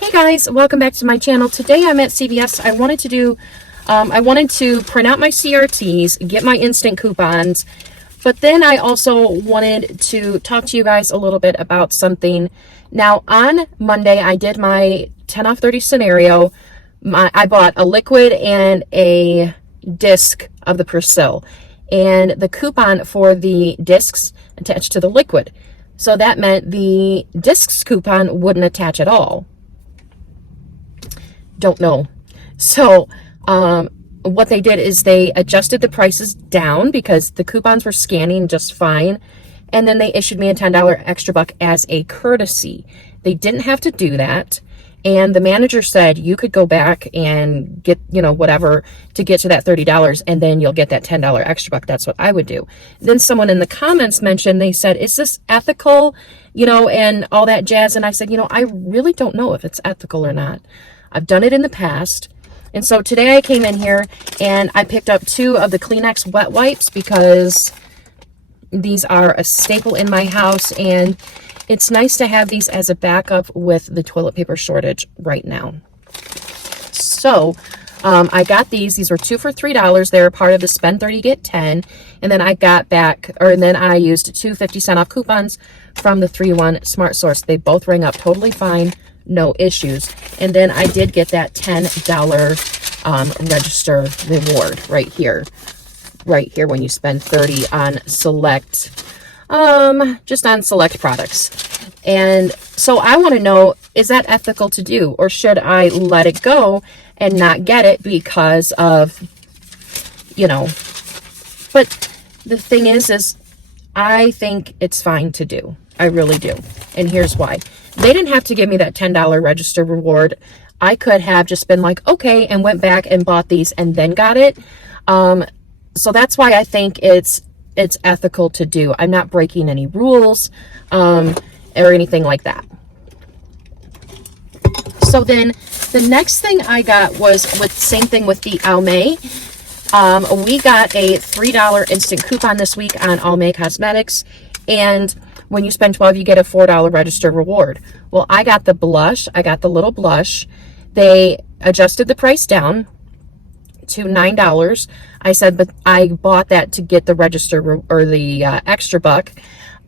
Hey guys, welcome back to my channel. Today I'm at CVS. I wanted to print out my CRTs, get my instant coupons, but then I also wanted to talk to you guys a little bit about something. Now on Monday, I did my 10 off 30 scenario. I bought a liquid and a disc of the Persil, and the coupon for the discs attached to the liquid. So that meant the discs coupon wouldn't attach at all. Don't know. So what they did is they adjusted the prices down because the coupons were scanning just fine, and then they issued me a $10 extra buck as a courtesy. They didn't have to do that, and the manager said you could go back and get, whatever to get to that $30, and then you'll get that $10 extra buck. That's what I would do. Then someone in the comments mentioned, they said, is this ethical, and all that jazz? And I said, I really don't know if it's ethical or not. I've done it in the past. And so today I came in here and I picked up 2 of the Kleenex wet wipes because these are a staple in my house, and it's nice to have these as a backup with the toilet paper shortage right now. So I got these. These were 2 for $3. They were part of the spend 30 get 10. And then I used 2 50-cent off coupons from the 3-1 Smart Source. They both rang up totally fine. No issues. And then I did get that $10 register reward right here when you spend 30 on select, just on select products. And so I want to know, is that ethical to do, or should I let it go and not get it because of, but the thing is I think it's fine to do. I really do. And here's why. They didn't have to give me that $10 register reward. I could have just been like, okay, and went back and bought these and then got it. So that's why I think it's ethical to do. I'm not breaking any rules or anything like that. So then the next thing I got was same thing with the Almay. We got a $3 instant coupon this week on Almay Cosmetics, and when you spend $12, you get a $4 register reward. Well, I got the blush. I got the little blush. They adjusted the price down to $9. I said, but I bought that to get the register or the extra buck.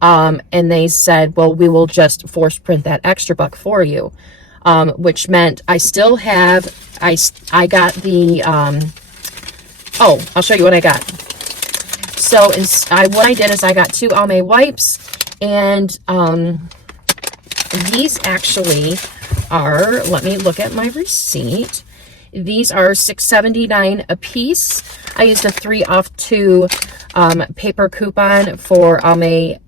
And they said, well, we will just force print that extra buck for you. Which meant I still have, I got the, I'll show you what I got. So what I did is I got 2 Almay wipes. And these actually are, let me look at my receipt. These are $6.79 a piece. I used a 3 off 2 paper coupon for Almay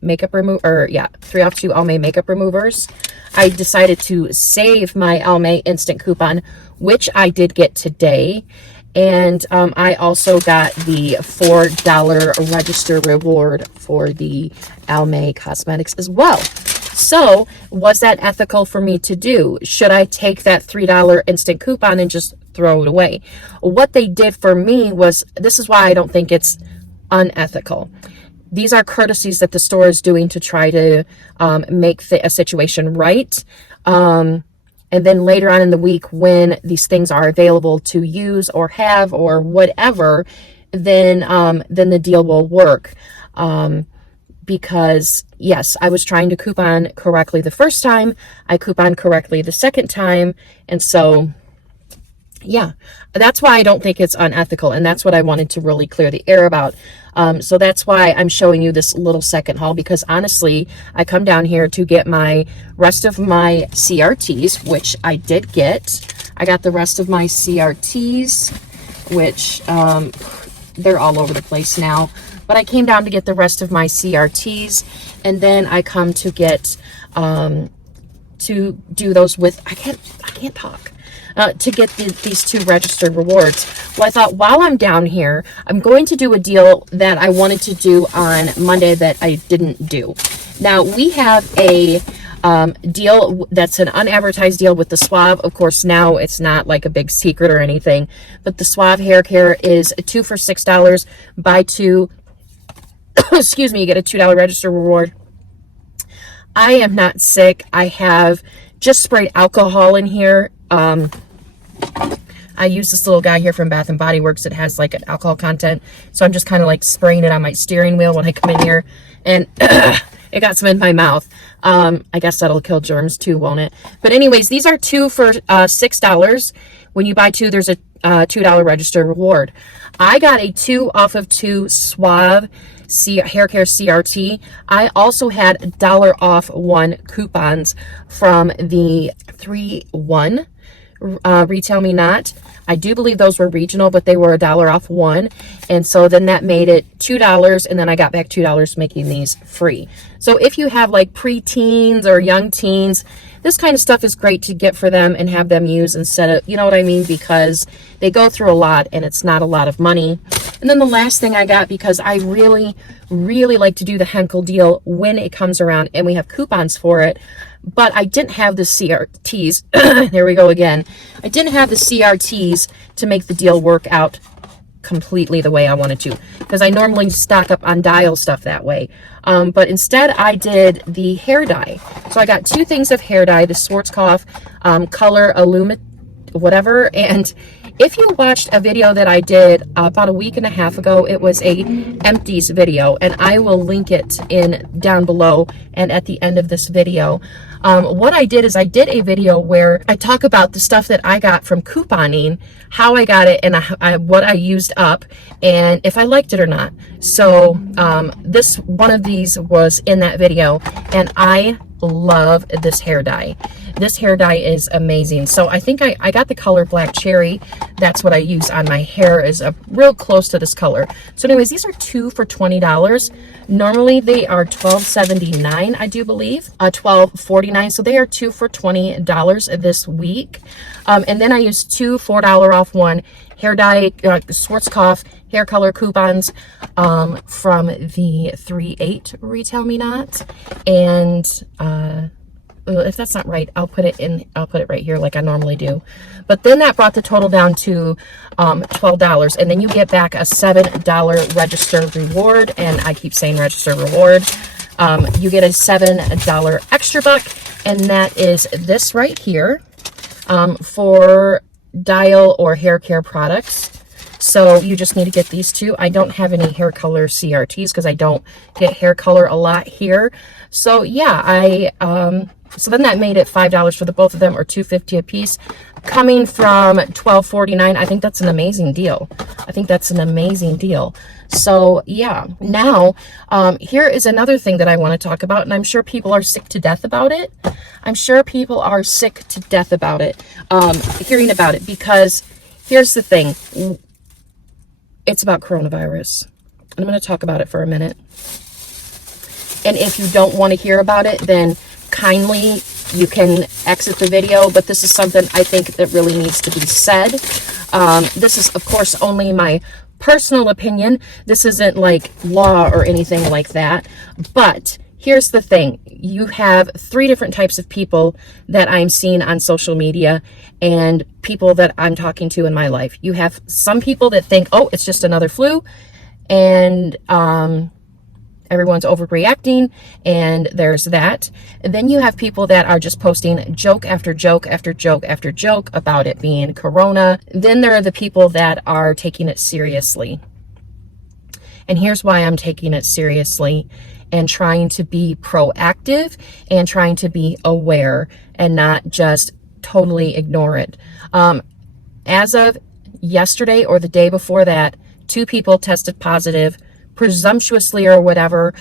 makeup remover, 3 off 2 Almay makeup removers. I decided to save my Almay instant coupon, which I did get today. And I also got the $4 register reward for the Almay Cosmetics as well. So was that ethical for me to do? Should I take that $3 instant coupon and just throw it away? What they did for me was, this is why I don't think it's unethical. These are courtesies that the store is doing to try to make a situation right. And then later on in the week, when these things are available to use or have or whatever, then the deal will work. Because yes, I was trying to coupon correctly the first time. I couponed correctly the second time. And so, yeah, that's why I don't think it's unethical. And that's what I wanted to really clear the air about. So that's why I'm showing you this little second haul, because honestly, I come down here to get my rest of my CRTs, which I did get. I got the rest of my CRTs, which they're all over the place now. But I came down to get the rest of my CRTs, and then I come to get to do those with, I can't talk. To get these 2 registered rewards. Well, I thought while I'm down here, I'm going to do a deal that I wanted to do on Monday that I didn't do. Now, we have a deal that's an unadvertised deal with the Suave. Of course, now it's not like a big secret or anything, but the Suave hair care is 2 for $6. Buy 2, excuse me, you get a $2 register reward. I am not sick. I have just sprayed alcohol in here. I use this little guy here from Bath and Body Works. It has like an alcohol content. So I'm just kind of like spraying it on my steering wheel when I come in here. And it got some in my mouth. I guess that'll kill germs too, won't it? But anyways, these are 2 for $6. When you buy 2, there's a $2 register reward. I got a 2 off of 2 Suave hair care CRT. I also had $1 off 1 coupons from the 3-1 Retail Me Not. I do believe those were regional, but they were $1 off 1. And so then that made it $2. And then I got back $2 making these free. So if you have like preteens or young teens, this kind of stuff is great to get for them and have them use instead of, you know what I mean? Because they go through a lot and it's not a lot of money. And then the last thing I got, because I really, really like to do the Henkel deal when it comes around and we have coupons for it, but I didn't have the CRTs. There we go again. I didn't have the CRTs to make the deal work out completely the way I wanted to, because I normally stock up on dial stuff that way. But instead I did the hair dye. So I got 2 things of hair dye, the Schwarzkopf color Illumit whatever. And if you watched a video that I did about a week and a half ago, it was a empties video, and I will link it in down below and at the end of this video. What I did is I did a video where I talk about the stuff that I got from couponing, how I got it, and what I used up, and if I liked it or not. So this one of these was in that video, and I love this hair dye. This hair dye is amazing. So I think I got the color Black Cherry. That's what I use on my hair, is a real close to this color. So anyways, these are 2 for $20. Normally they are $12.79, I do believe, $12.49. So they are 2 for $20 this week. And then I used 2 $4 off 1 hair dye Schwarzkopf hair color coupons from the 3-8 Retail Me Not. And if that's not right, I'll put it right here like I normally do. But then that brought the total down to $12, and then you get back a $7 register reward, and I keep saying register reward. You get a $7 extra buck, and that is this right here for dial or hair care products. So you just need to get these 2. I don't have any hair color CRTs because I don't get hair color a lot here. So yeah, so then that made it $5 for the both of them, or $2.50 a piece, coming from $12.49. I think that's an amazing deal. I think that's an amazing deal. So yeah, now here is another thing that I want to talk about, and I'm sure people are sick to death about it. I'm sure people are sick to death about it, hearing about it, because here's the thing. It's about coronavirus. I'm going to talk about it for a minute. And if you don't want to hear about it, then kindly you can exit the video. But this is something I think that really needs to be said. This is, of course, only my personal opinion. This isn't like law or anything like that. But here's the thing. You have 3 different types of people that I'm seeing on social media and people that I'm talking to in my life. You have some people that think, oh, it's just another flu, and everyone's overreacting, and there's that. And then you have people that are just posting joke after joke after joke after joke about it being corona. Then there are the people that are taking it seriously. And here's why I'm taking it seriously and trying to be proactive and trying to be aware and not just totally ignore it. As of yesterday or the day before that, 2 people tested positive, presumptuously or whatever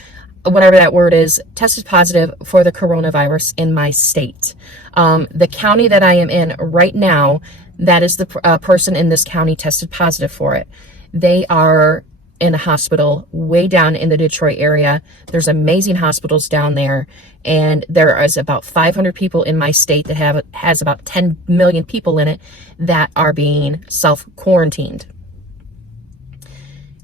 that word is, tested positive for the coronavirus in my state. The county that I am in right now, that is the person in this county tested positive for it. They are in a hospital way down in the Detroit area. There's amazing hospitals down there, and there is about 500 people in my state that has about 10 million people in it that are being self-quarantined.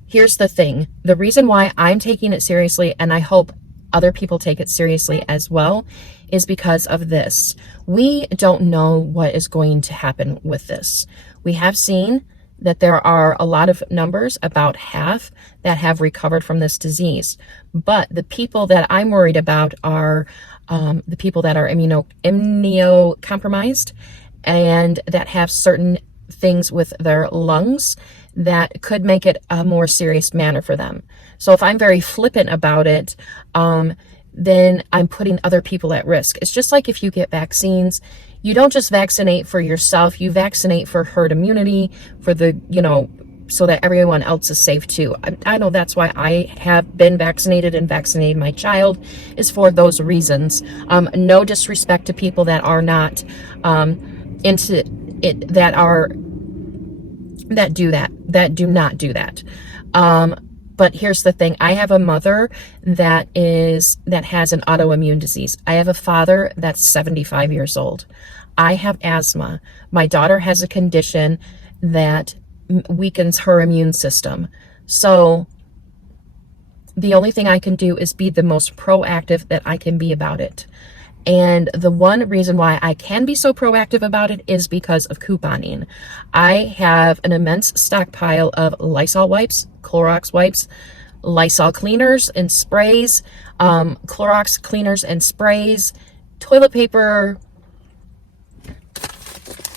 Here's the thing. The reason why I'm taking it seriously, and I hope other people take it seriously as well, is because of this. We don't know what is going to happen with this. We have seen that there are a lot of numbers, about half, that have recovered from this disease. But the people that I'm worried about are the people that are immunocompromised and that have certain things with their lungs that could make it a more serious matter for them. So if I'm very flippant about it, then I'm putting other people at risk. It's just like if you get vaccines, you don't just vaccinate for yourself, you vaccinate for herd immunity, for the, so that everyone else is safe too. I know that's why I have been vaccinated and vaccinated my child, is for those reasons. No disrespect to people that are not into it, that do not do that. But here's the thing. I have a mother that has an autoimmune disease. I have a father that's 75 years old. I have asthma. My daughter has a condition that weakens her immune system. So the only thing I can do is be the most proactive that I can be about it. And the one reason why I can be so proactive about it is because of couponing. I have an immense stockpile of Lysol wipes, Clorox wipes, Lysol cleaners and sprays, Clorox cleaners and sprays, toilet paper,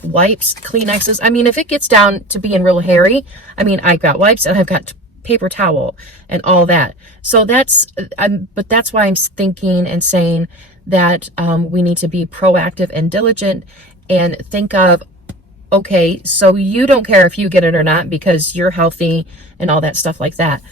wipes, Kleenexes. I mean, if it gets down to being real hairy, I've got wipes and I've got paper towel and all that. So but that's why I'm thinking and saying that we need to be proactive and diligent and think of, okay, so you don't care if you get it or not because you're healthy and all that stuff like that.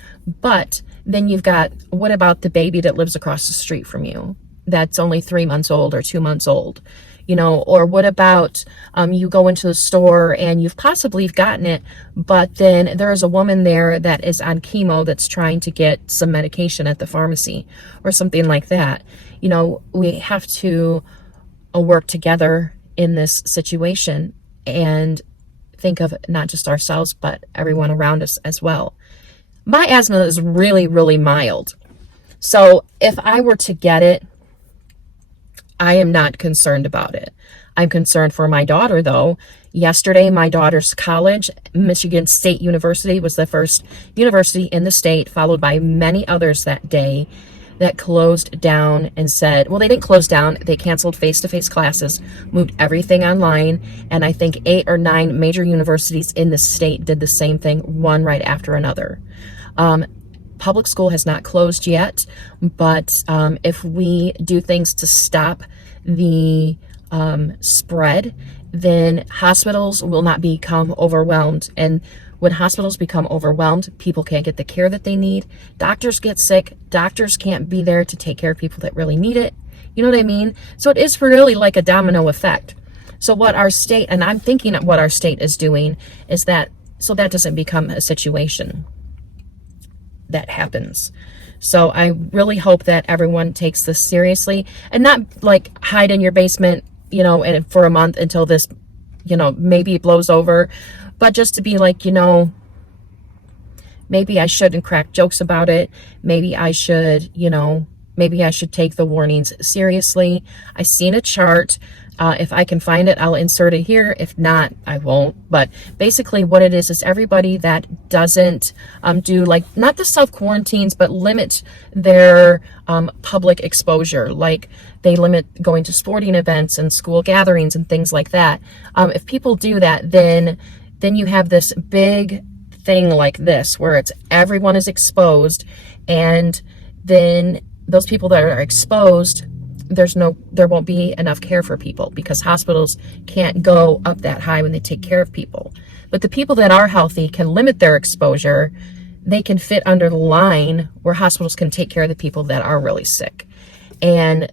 But then you've got, what about the baby that lives across the street from you that's only 3 months old or 2 months old? Or what about you go into the store and you've possibly gotten it, but then there is a woman there that is on chemo that's trying to get some medication at the pharmacy or something like that. We have to work together in this situation and think of not just ourselves, but everyone around us as well. My asthma is really, really mild. So if I were to get it, I am not concerned about it. I'm concerned for my daughter, though. Yesterday, my daughter's college, Michigan State University, was the first university in the state, followed by many others that day, that closed down and said, well, they didn't close down. They canceled face-to-face classes, moved everything online. And I think 8 or 9 major universities in the state did the same thing, one right after another. Public school has not closed yet, but if we do things to stop the spread, then hospitals will not become overwhelmed. And when hospitals become overwhelmed, people can't get the care that they need. Doctors get sick. Doctors can't be there to take care of people that really need it. You know what I mean? So it is really like a domino effect. So what our state, and I'm thinking what our state is doing, is that so that doesn't become a situation that happens. So I really hope that everyone takes this seriously and not like hide in your basement, and for a month until this, maybe it blows over, but just to be like, maybe I shouldn't crack jokes about it. Maybe I should, maybe I should take the warnings seriously. I seen a chart. If I can find it, I'll insert it here. If not, I won't. But basically what it is everybody that doesn't do, like, not the self-quarantines, but limit their public exposure. Like they limit going to sporting events and school gatherings and things like that. If people do that, then you have this big thing like this where it's everyone is exposed, and then those people that are exposed, there won't be enough care for people because hospitals can't go up that high when they take care of people. But the people that are healthy can limit their exposure. They can fit under the line where hospitals can take care of the people that are really sick. And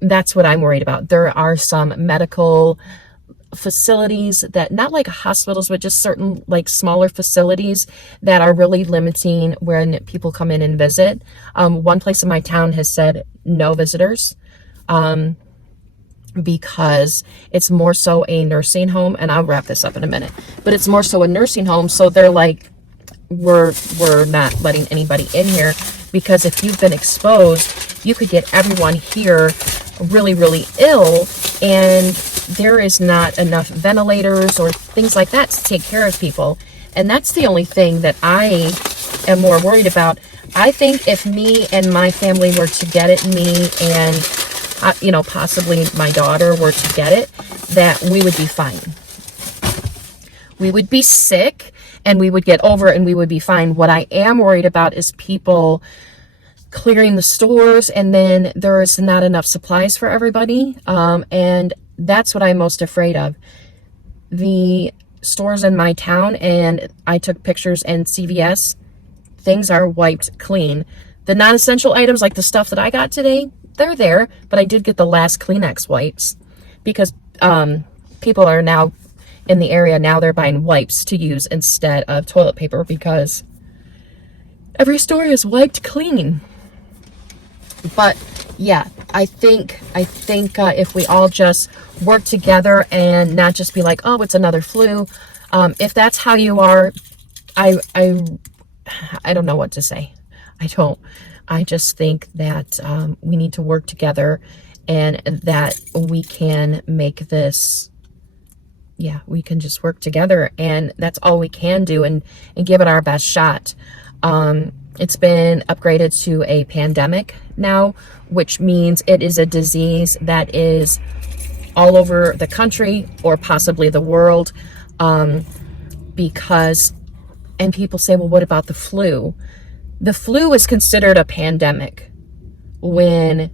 that's what I'm worried about. There are some medical facilities that, not like hospitals, but just certain like smaller facilities that are really limiting when people come in and visit. One place in my town has said no visitors because it's more so a nursing home, and I'll wrap this up in a minute, but it's more so a nursing home. So they're like, we're not letting anybody in here because if you've been exposed, you could get everyone here really, really ill, and there is not enough ventilators or things like that to take care of people. And that's the only thing that I am more worried about. I think if me and my family were to get it, me and, you know, possibly my daughter were to get it, that we would be fine. We would be sick and we would get over it and we would be fine. What I am worried about is people clearing the stores and then there's not enough supplies for everybody. And that's what I'm most afraid of. The stores in my town, and I took pictures, and CVS, things are wiped clean. The non-essential items, like the stuff that I got today, they're there, but I did get the last Kleenex wipes because people are now in the area, now they're buying wipes to use instead of toilet paper because every store is wiped clean. But yeah, I think if we all just work together and not just be like, oh, it's another flu. If that's how you are, I don't know what to say. I just think that we need to work together and that we can make this, yeah, we can just work together and that's all we can do and give it our best shot. It's been upgraded to a pandemic now, which means it is a disease that is all over the country or possibly the world. Because, and people say, well, what about the flu? The flu is considered a pandemic when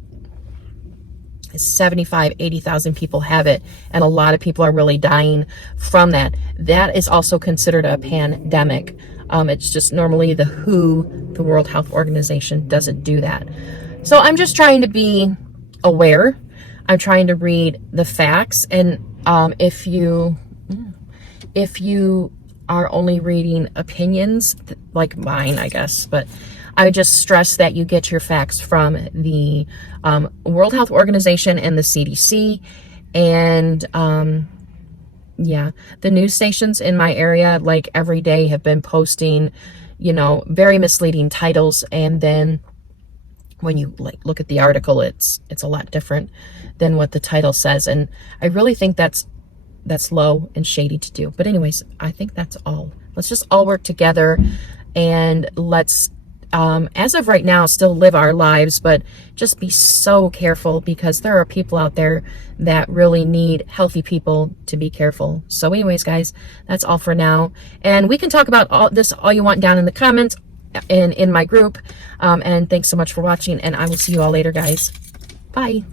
75, 80,000 people have it, and a lot of people are really dying from that. That is also considered a pandemic. It's just normally the WHO, the World Health Organization, doesn't do that. So I'm just trying to be aware. I'm trying to read the facts, and if you are only reading opinions like mine, I guess, but I just stress that you get your facts from the World Health Organization and the CDC, and yeah, the news stations in my area, like every day, have been posting, you know, very misleading titles, and then when you like look at the article, it's a lot different than what the title says, and I really think that's low and shady to do. But anyways, I think that's all. Let's just all work together and let's as of right now still live our lives, but just be so careful because there are people out there that really need healthy people to be careful. So anyways, guys, that's all for now, and we can talk about all this all you want down in the comments and in my group, and thanks so much for watching, and I will see you all later, guys. Bye.